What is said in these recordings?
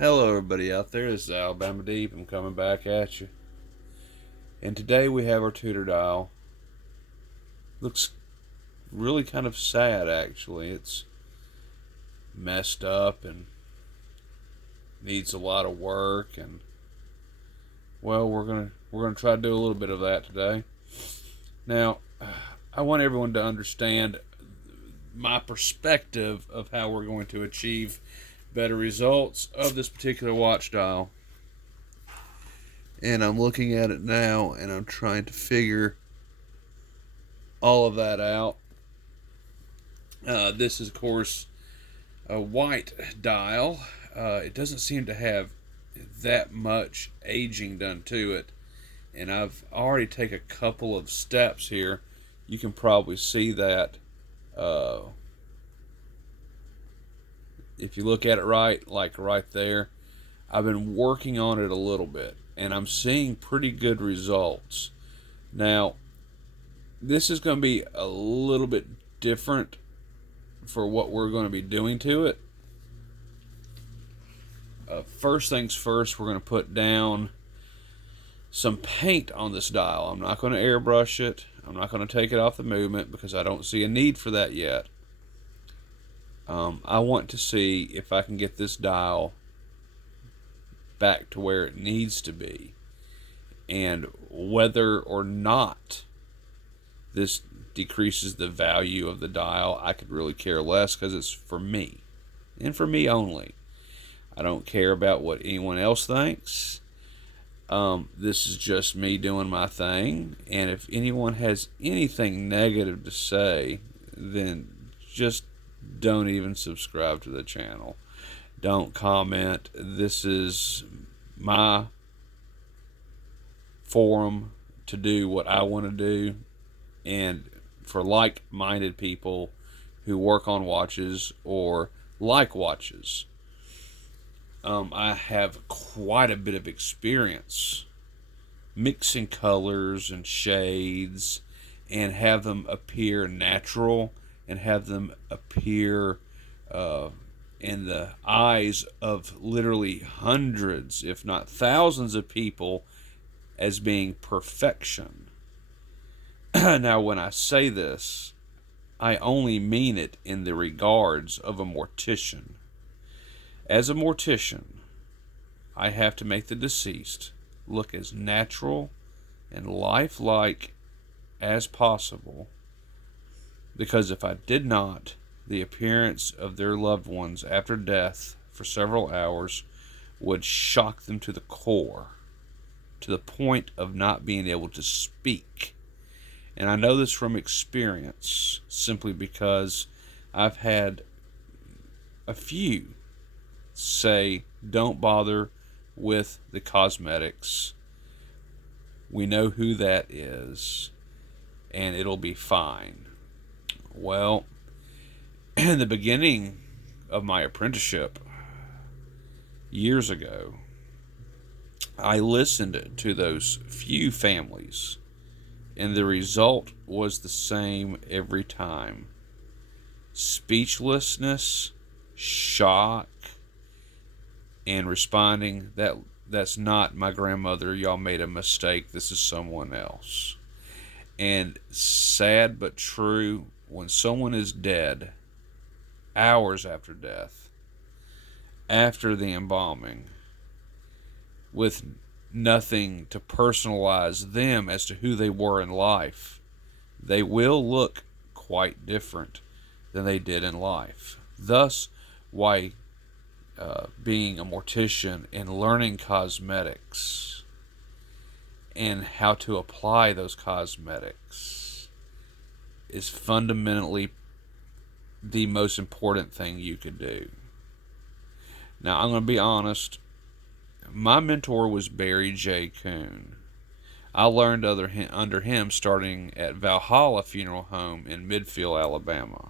Hello, everybody out there. This is Alabama Deep. I'm coming back at you. And today we have our Tudor dial. Looks really kind of sad, actually. It's messed up and needs a lot of work. And well, we're gonna try to do a little bit of that today. Now, I want everyone to understand my perspective of how we're going to achieve better results of this particular watch dial. And I'm looking at it now and I'm trying to figure all of that out. This is, of course, a white dial. It doesn't seem to have that much aging done to it. And I've already taken a couple of steps here. You can probably see that if you look at it right, like right there. I've been working on it a little bit, and I'm seeing pretty good results. Now, this is going to be a little bit different for what we're going to be doing to it. First things first, we're going to put down some paint on this dial. I'm not going to airbrush it. I'm not going to take it off the movement because I don't see a need for that yet. I want to see if I can get this dial back to where it needs to be, and whether or not this decreases the value of the dial, I could really care less, because it's for me and for me only. I don't care about what anyone else thinks. This is just me doing my thing, and if anyone has anything negative to say, then just don't even subscribe to the channel. Don't comment. This is my forum to do what I want to do, and for like-minded people who work on watches or like watches. I have quite a bit of experience mixing colors and shades and have them appear natural and have them appear in the eyes of literally hundreds, if not thousands of people as being perfection. Now, when I say this, I only mean it in the regards of a mortician. As a mortician, I have to make the deceased look as natural and lifelike as possible, because if I did not, the appearance of their loved ones after death for several hours would shock them to the core, to the point of not being able to speak. And I know this from experience, simply because I've had a few say, don't bother with the cosmetics. We know who that is, and it'll be fine. Well, in the beginning of my apprenticeship, years ago, I listened to those few families, and the result was the same every time. Speechlessness, shock, and responding, that's not my grandmother, y'all made a mistake, this is someone else. And sad but true, when someone is dead, hours after death, after the embalming, with nothing to personalize them as to who they were in life, they will look quite different than they did in life. Thus, why being a mortician and learning cosmetics and how to apply those cosmetics is fundamentally the most important thing you could do. Now, I'm going to be honest. My mentor was Barry J. Coon. I learned under him starting at Valhalla Funeral Home in Midfield, Alabama.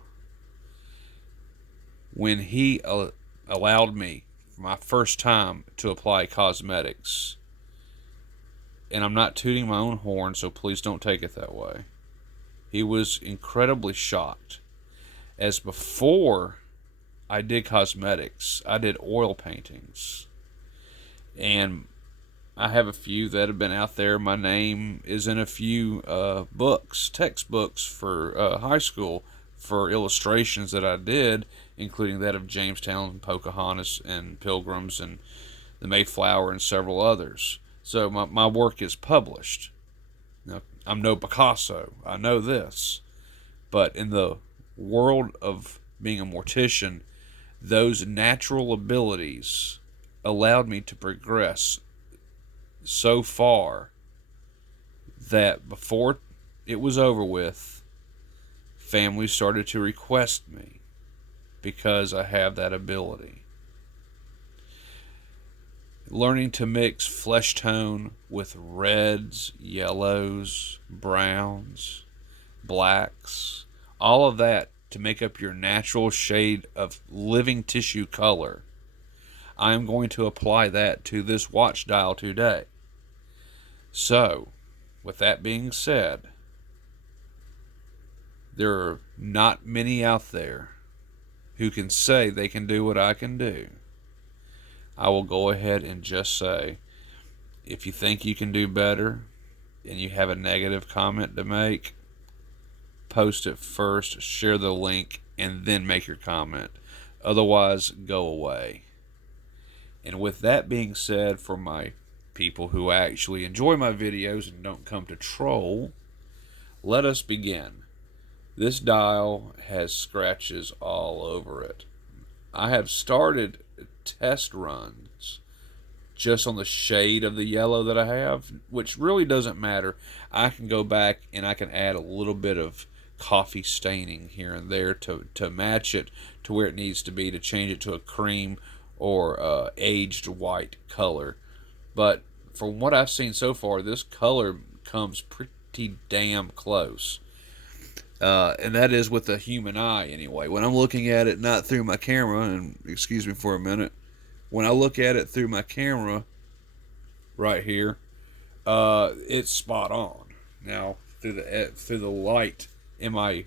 When he allowed me for my first time to apply cosmetics, and I'm not tooting my own horn, so please don't take it that way, he was incredibly shocked, as before I did cosmetics, I did oil paintings. And I have a few that have been out there. My name is in a few books, textbooks for high school for illustrations that I did, including that of Jamestown, and Pocahontas, and Pilgrims, and the Mayflower, and several others. So my work is published. Now, I'm no Picasso, I know this. But in the world of being a mortician, those natural abilities allowed me to progress so far that before it was over with, families started to request me because I have that ability. Learning to mix flesh tone with reds, yellows, browns, blacks, all of that to make up your natural shade of living tissue color. I am going to apply that to this watch dial today. So, with that being said, there are not many out there who can say they can do what I can do. I will go ahead and just say, if you think you can do better and you have a negative comment to make, post it first, share the link, and then make your comment. Otherwise, go away. And with that being said, for my people who actually enjoy my videos and don't come to troll, let us begin. This dial has scratches all over it. I have started test runs just on the shade of the yellow that I have, which really doesn't matter. I can go back and I can add a little bit of coffee staining here and there to match it to where it needs to be, to change it to a cream or aged white color. But from what I've seen so far, this color comes pretty damn close. And that is with the human eye anyway. When I'm looking at it not through my camera, and excuse me for a minute, when I look at it through my camera right here, it's spot on. Now through the light in my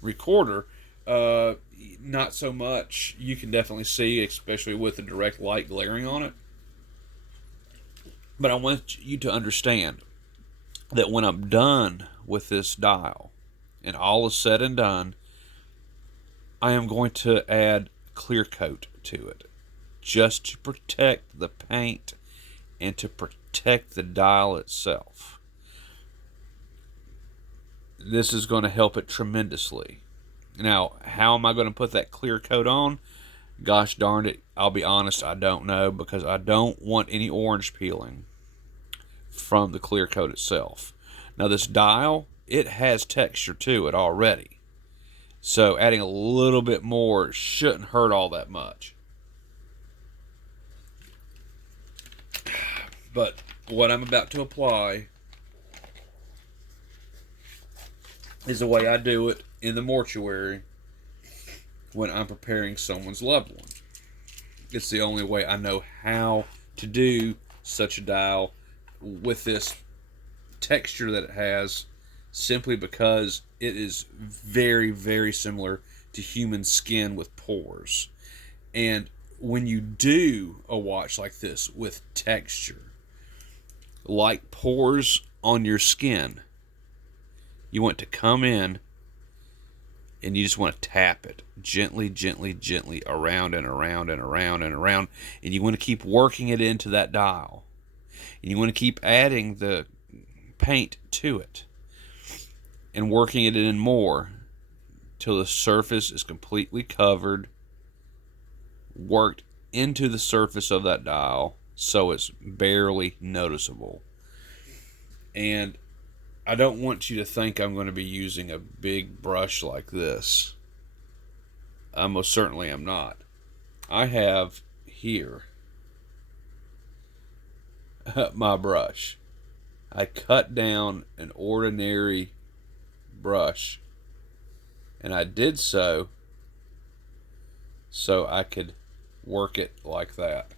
recorder, not so much. You can definitely see, especially with the direct light glaring on it. But I want you to understand that when I'm done with this dial and all is said and done, I am going to add clear coat to it, just to protect the paint and to protect the dial itself. This is going to help it tremendously. Now, how am I going to put that clear coat on? Gosh darn it, I'll be honest, I don't know, because I don't want any orange peeling from the clear coat itself. Now this dial, it has texture to it already, so adding a little bit more shouldn't hurt all that much. But what I'm about to apply is the way I do it in the mortuary when I'm preparing someone's loved one. It's the only way I know how to do such a dial with this texture that it has, simply because it is very, very similar to human skin with pores. And when you do a watch like this with texture, like pores on your skin, you want to come in and you just want to tap it gently, gently, gently around and around and around and around. And you want to keep working it into that dial. And you want to keep adding the paint to it and working it in more till the surface is completely covered, worked into the surface of that dial so it's barely noticeable. And I don't want you to think I'm going to be using a big brush like this. I most certainly am not. I have here my brush. I cut down an ordinary brush, and I did so I could work it like that.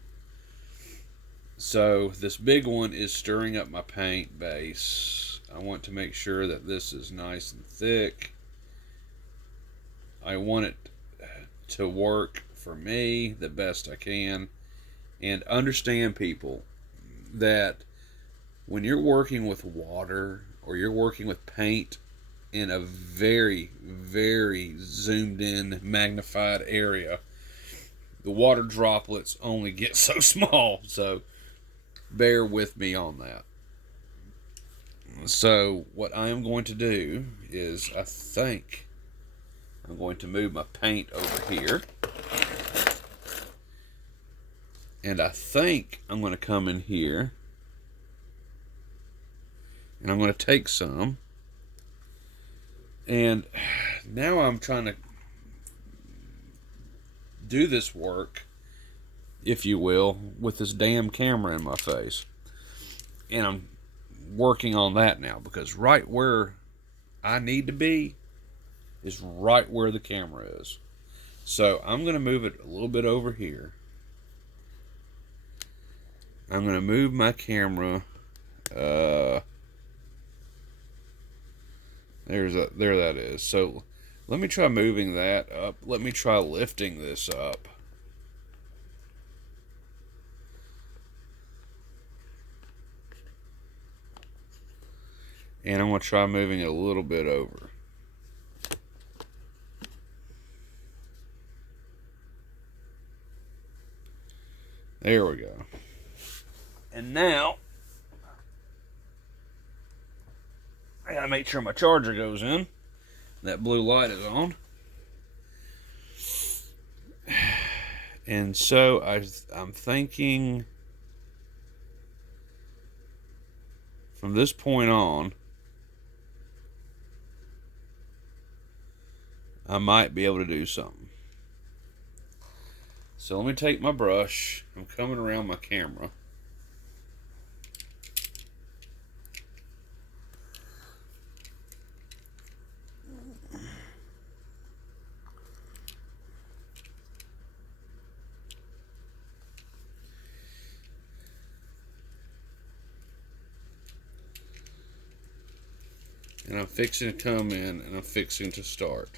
So this big one is stirring up my paint base. I want to make sure that this is nice and thick. I want it to work for me the best I can. And understand, people, that when you're working with water or you're working with paint in a very, very zoomed in, magnified area, the water droplets only get so small. So bear with me on that. So what I am going to do is, I think I'm going to move my paint over here. And I think I'm going to come in here and I'm going to take some. And now I'm trying to do this work, if you will, with this damn camera in my face. And I'm working on that now, because right where I need to be is right where the camera is. So I'm going to move it a little bit over here. I'm going to move my camera. There that is. So let me try moving that up. Let me try lifting this up. And I'm going to try moving it a little bit over. There we go. And now, I gotta make sure my charger goes in. That blue light is on. And so I'm thinking from this point on, I might be able to do something. So let me take my brush. I'm coming around my camera. And I'm fixing to come in and I'm fixing to start.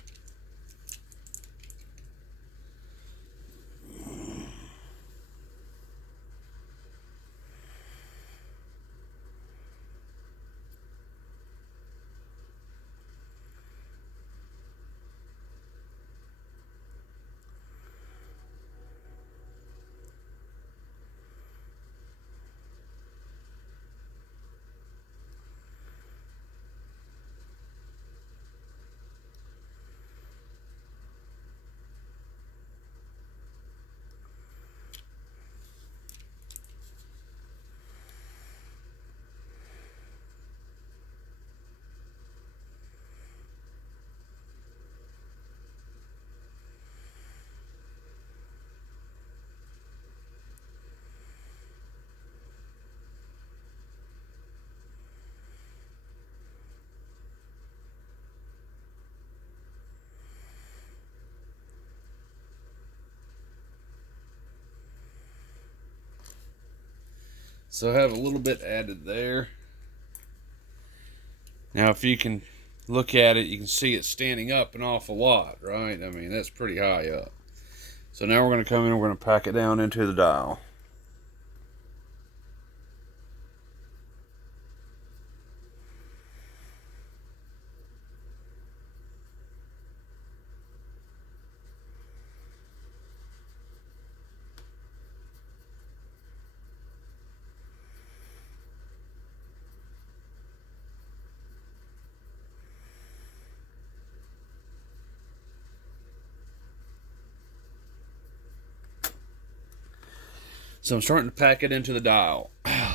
So I have a little bit added there. Now if you can look at it, you can see it standing up an awful lot, right? I mean, that's pretty high up. So now we're going to come in and we're going to pack it down into the dial. So I'm starting to pack it into the dial,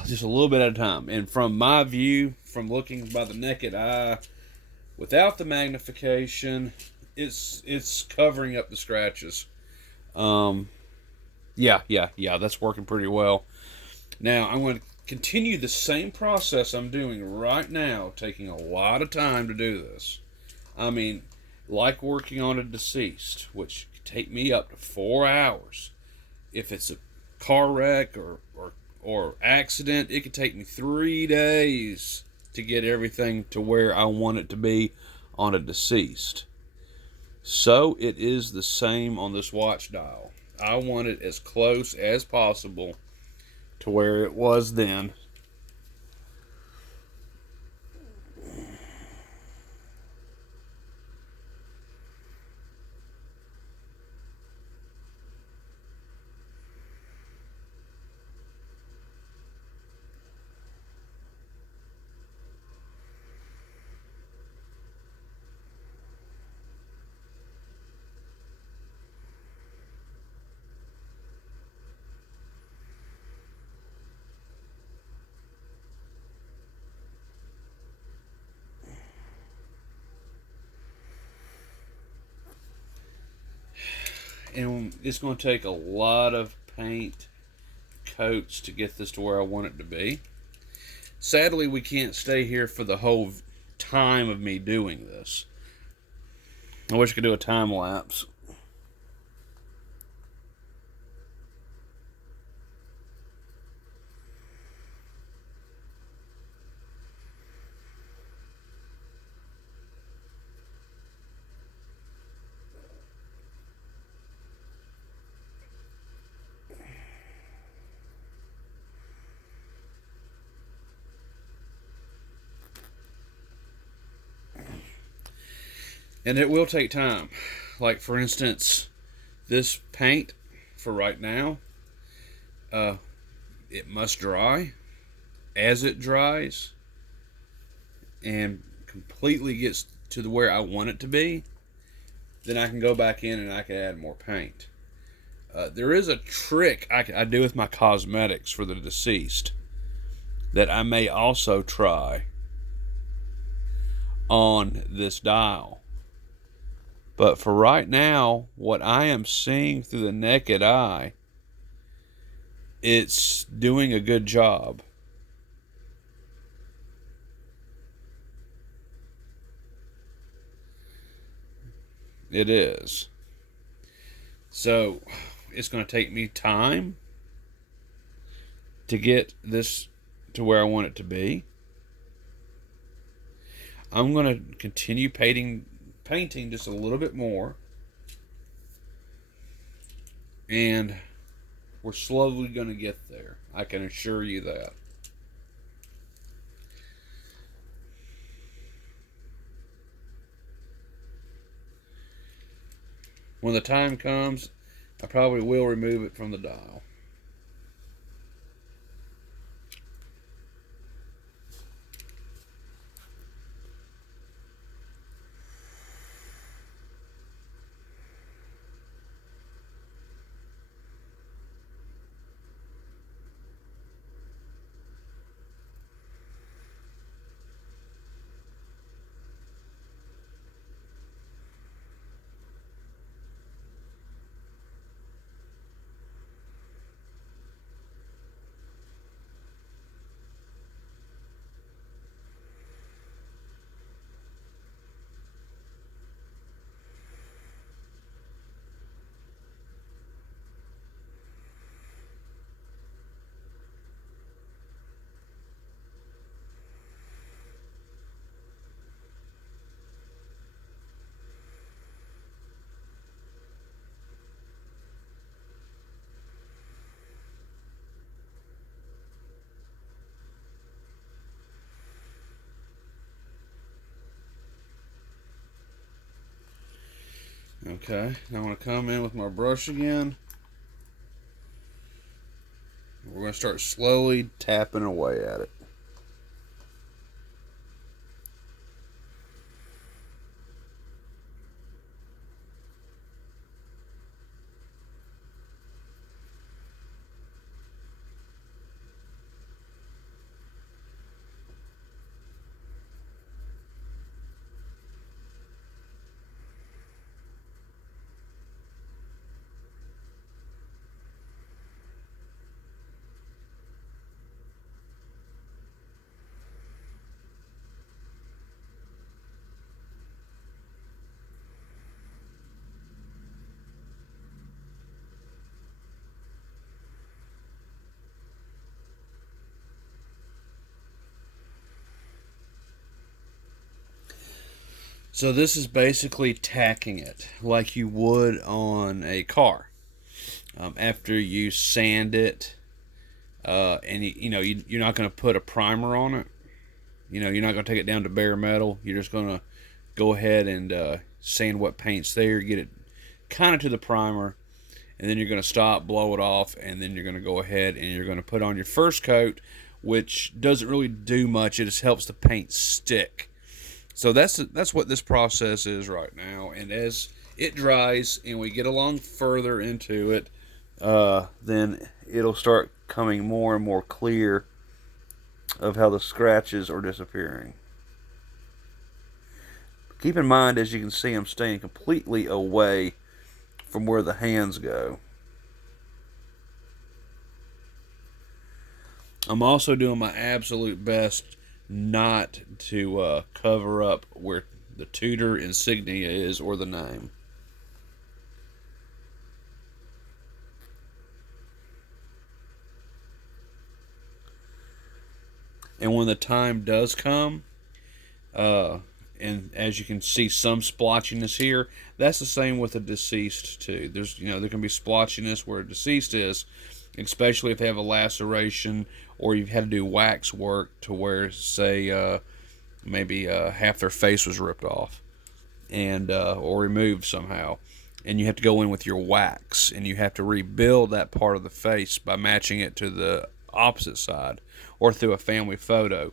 just a little bit at a time. And from my view, from looking by the naked eye, without the magnification, it's covering up the scratches. Yeah, that's working pretty well. Now I'm going to continue the same process I'm doing right now, taking a lot of time to do this. I mean, like working on a deceased, which could take me up to 4 hours. If it's a car wreck or accident, it could take me 3 days to get everything to where I want it to be on a deceased. So it is the same on this watch dial. I want it as close as possible to where it was then. And it's going to take a lot of paint coats to get this to where I want it to be. Sadly, we can't stay here for the whole time of me doing this. I wish I could do a time lapse. And it will take time. Like, for instance, this paint for right now, it must dry. As it dries and completely gets to where I want it to be, then I can go back in and I can add more paint. There is a trick I do with my cosmetics for the deceased that I may also try on this dial. But for right now, what I am seeing through the naked eye, it's doing a good job. It is. So it's going to take me time to get this to where I want it to be. I'm going to continue painting just a little bit more. And we're slowly going to get there. I can assure you that. When the time comes, I probably will remove it from the dial. Okay, now I'm going to come in with my brush again. We're going to start slowly tapping away at it. So this is basically tacking it like you would on a car. After you sand it, and you're not going to put a primer on it. You're not going to take it down to bare metal. You're just going to go ahead and sand what paint's there, get it kind of to the primer, and then you're going to stop, blow it off, and then you're going to go ahead and you're going to put on your first coat, which doesn't really do much. It just helps the paint stick. So that's what this process is right now. And as it dries and we get along further into it, then it'll start coming more and more clear of how the scratches are disappearing. Keep in mind, as you can see, I'm staying completely away from where the hands go. I'm also doing my absolute best not to cover up where the Tudor insignia is or the name. And when the time does come, and as you can see some splotchiness here, that's the same with a deceased too. There can be splotchiness where a deceased is, especially if they have a laceration or you've had to do wax work to where, say, maybe half their face was ripped off and or removed somehow, and you have to go in with your wax and you have to rebuild that part of the face by matching it to the opposite side or through a family photo.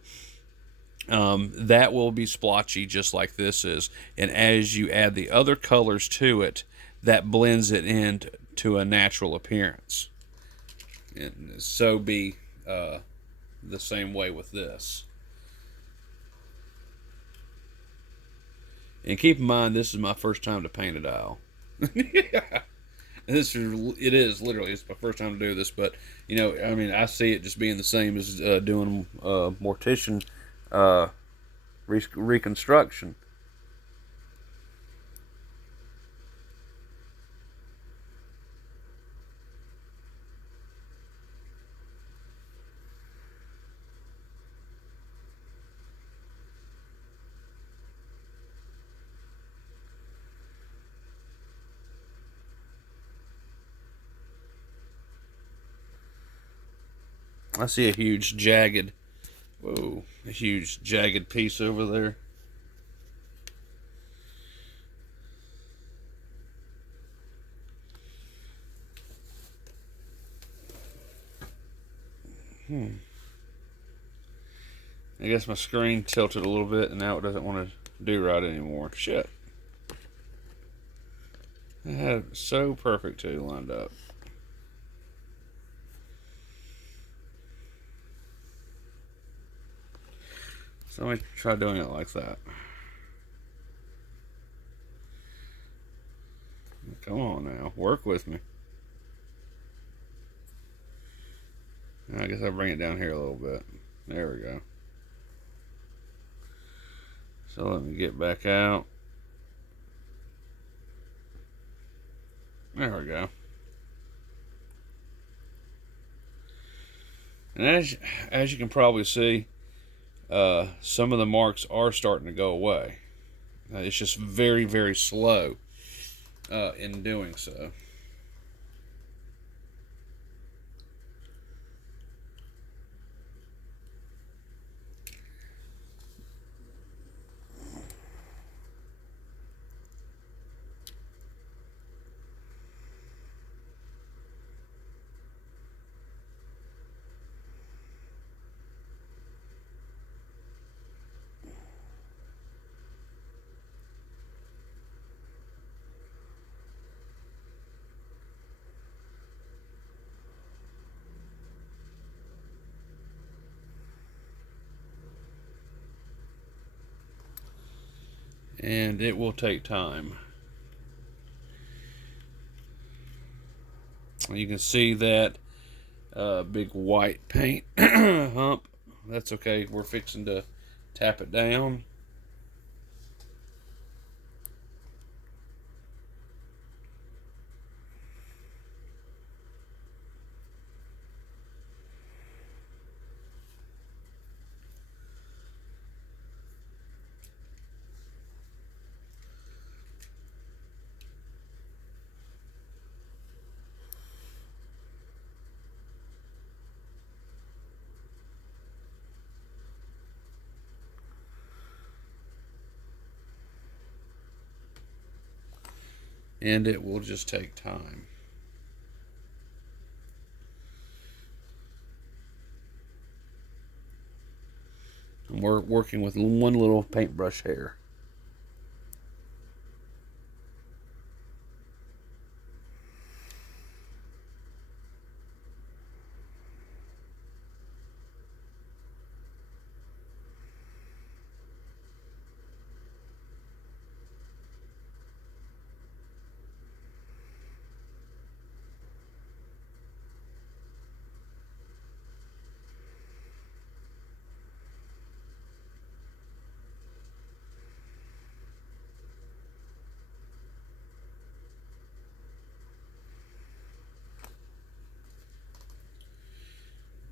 That will be splotchy just like this is, and as you add the other colors to it, that blends it into a natural appearance. And so be the same way with this. And keep in mind, this is my first time to paint a dial. It is literally, it's my first time to do this, but I see it just being the same as doing mortician reconstruction. I see a huge jagged piece over there. I guess my screen tilted a little bit and now it doesn't want to do right anymore. Shit. I had it so perfect too lined up. So let me try doing it like that. Come on now, work with me. I guess I'll bring it down here a little bit. There we go. So let me get back out. There we go. And as you can probably see, some of the marks are starting to go away. It's just very, very slow in doing so. And it will take time. You can see that big white paint hump. That's okay. We're fixing to tap it down. and it will just take time. And we're working with one little paintbrush hair.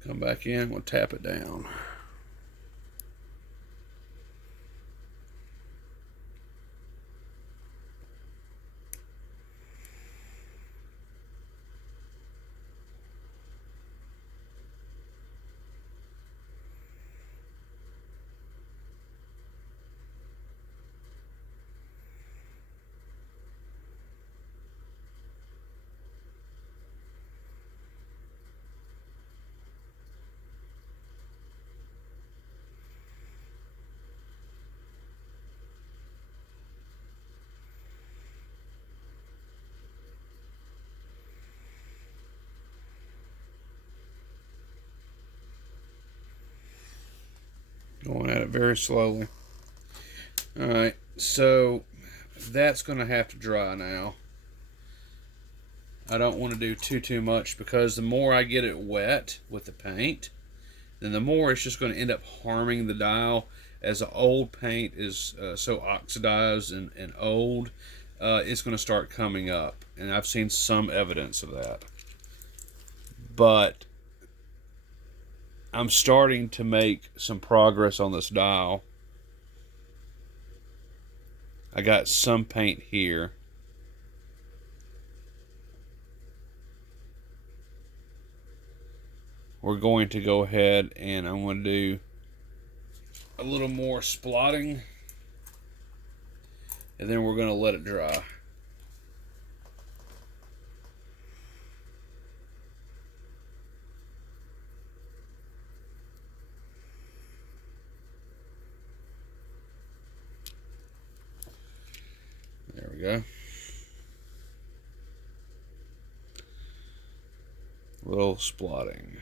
Come back in, we'll tap it down. Going at it very slowly. Alright, so that's going to have to dry now. I don't want to do too much, because the more I get it wet with the paint, then the more it's just going to end up harming the dial. As the old paint is so oxidized and old, it's going to start coming up. And I've seen some evidence of that. But I'm starting to make some progress on this dial. I got some paint here. We're going to go ahead and I'm going to do a little more splotting, and then we're going to let it dry. There we go. A little splotting.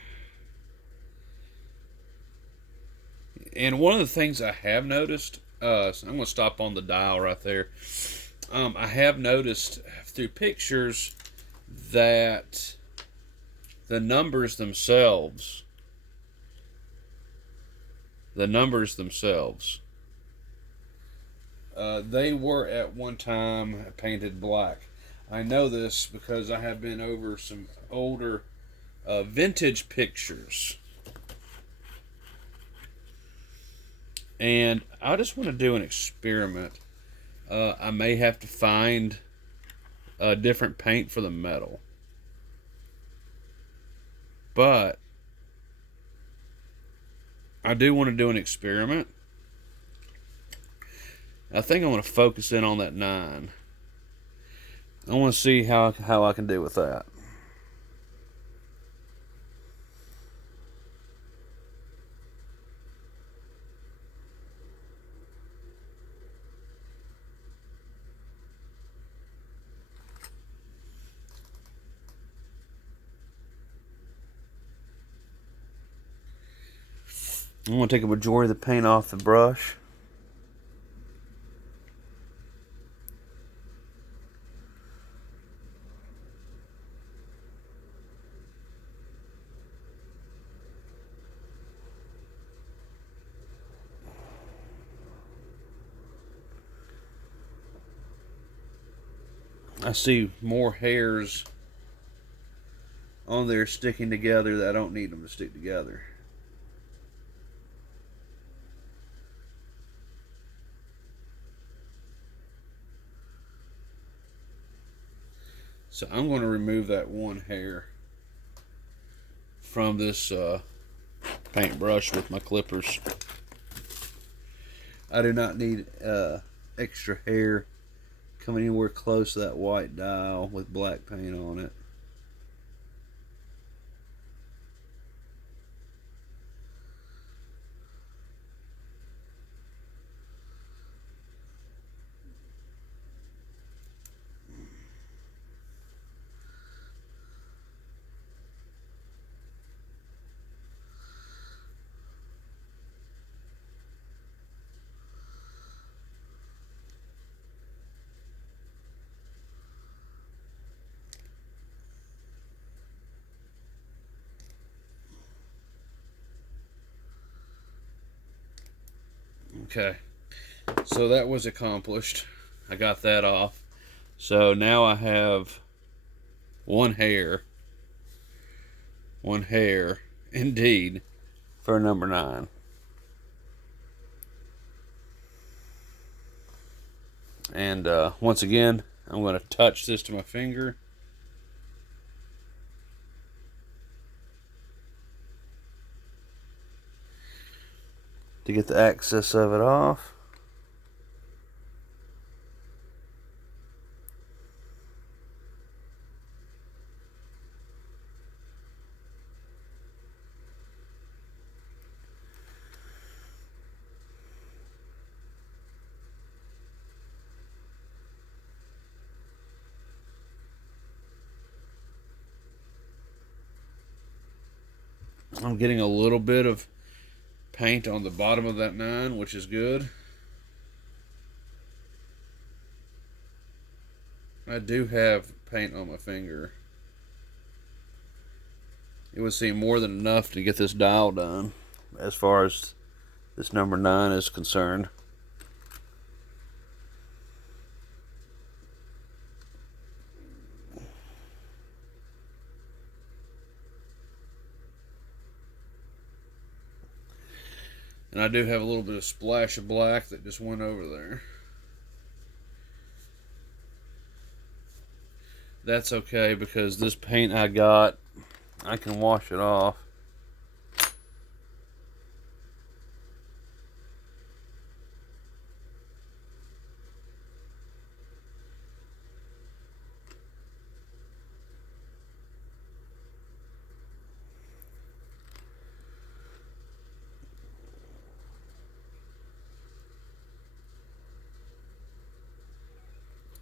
And one of the things I have noticed, so I'm going to stop on the dial right there. I have noticed through pictures that the numbers themselves, they were at one time painted black. I know this because I have been over some older vintage pictures. And I just want to do an experiment. I may have to find a different paint for the metal. But I do want to do an experiment. I think I want to focus in on that 9. I want to see how I can do with that. I'm going to take a majority of the paint off the brush. I see more hairs on there sticking together that I don't need them to stick together. So I'm going to remove that one hair from this paintbrush with my clippers. I do not need extra hair come anywhere close to that white dial with black paint on it. Okay, so that was accomplished. I got that off. So now I have one hair indeed for number 9. And once again, I'm going to touch this to my finger. To get the excess of it off. I'm getting a little bit of paint on the bottom of that 9, which is good. I do have paint on my finger. It would seem more than enough to get this dial done as far as this number 9 is concerned. And I do have a little bit of splash of black that just went over there. That's okay because this paint I got, I can wash it off.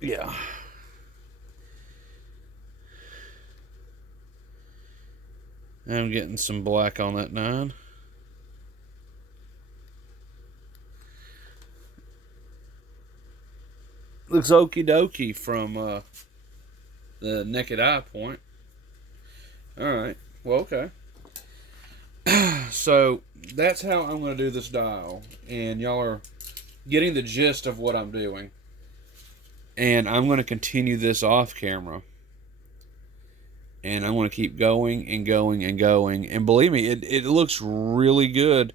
Yeah. I'm getting some black on that 9. Looks okie dokie from the naked eye point. Alright, well, okay. So, that's how I'm going to do this dial. And y'all are getting the gist of what I'm doing. And I'm going to continue this off camera. And I'm going to keep going and going and going. And believe me, it looks really good.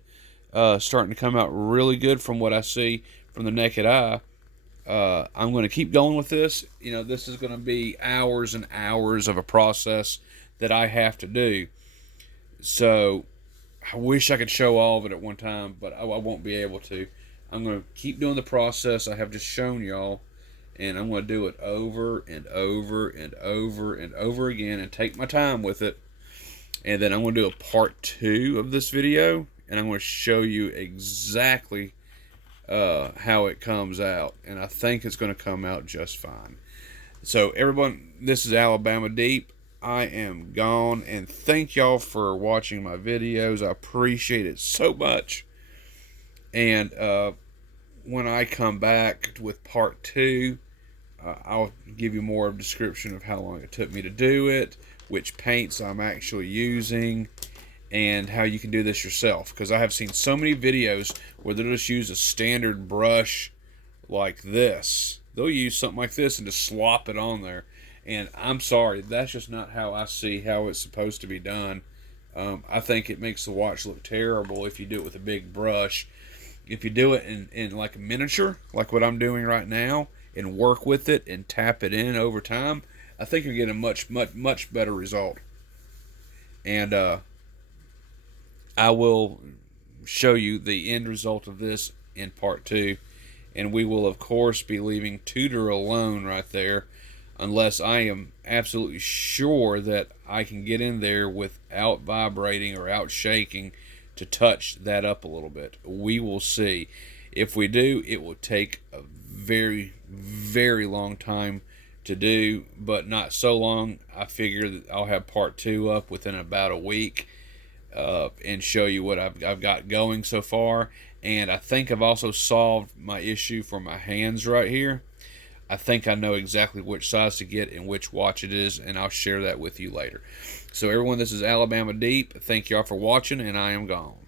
Starting to come out really good from what I see from the naked eye. I'm going to keep going with this. You know, this is going to be hours and hours of a process that I have to do. So, I wish I could show all of it at one time, but I won't be able to. I'm going to keep doing the process I have just shown y'all. And I'm going to do it over and over and over and over again and take my time with it. And then I'm going to do a part 2 of this video. And I'm going to show you exactly how it comes out. And I think it's going to come out just fine. So everyone, this is Alabama Deep. I am gone. And thank y'all for watching my videos. I appreciate it so much. And when I come back with part 2, I'll give you more of a description of how long it took me to do it, which paints I'm actually using, and how you can do this yourself. Because I have seen so many videos where they'll just use a standard brush like this. They'll use something like this and just slop it on there. And I'm sorry, that's just not how I see how it's supposed to be done. I think it makes the watch look terrible if you do it with a big brush. If you do it in like a miniature, like what I'm doing right now, and work with it and tap it in over time, I think you're getting a much better result. And I will show you the end result of this in part 2. And we will, of course, be leaving Tudor alone right there, unless I am absolutely sure that I can get in there without vibrating or out shaking to touch that up a little bit. We will see. If we do, it will take a very, very long time to do, but not so long. I figure that I'll have part 2 up within about a week, and show you what I've got going so far. And I think I've also solved my issue for my hands right here. I think I know exactly which size to get and which watch it is, and I'll share that with you later. So everyone, this is Alabama Deep. Thank y'all for watching, and I am gone.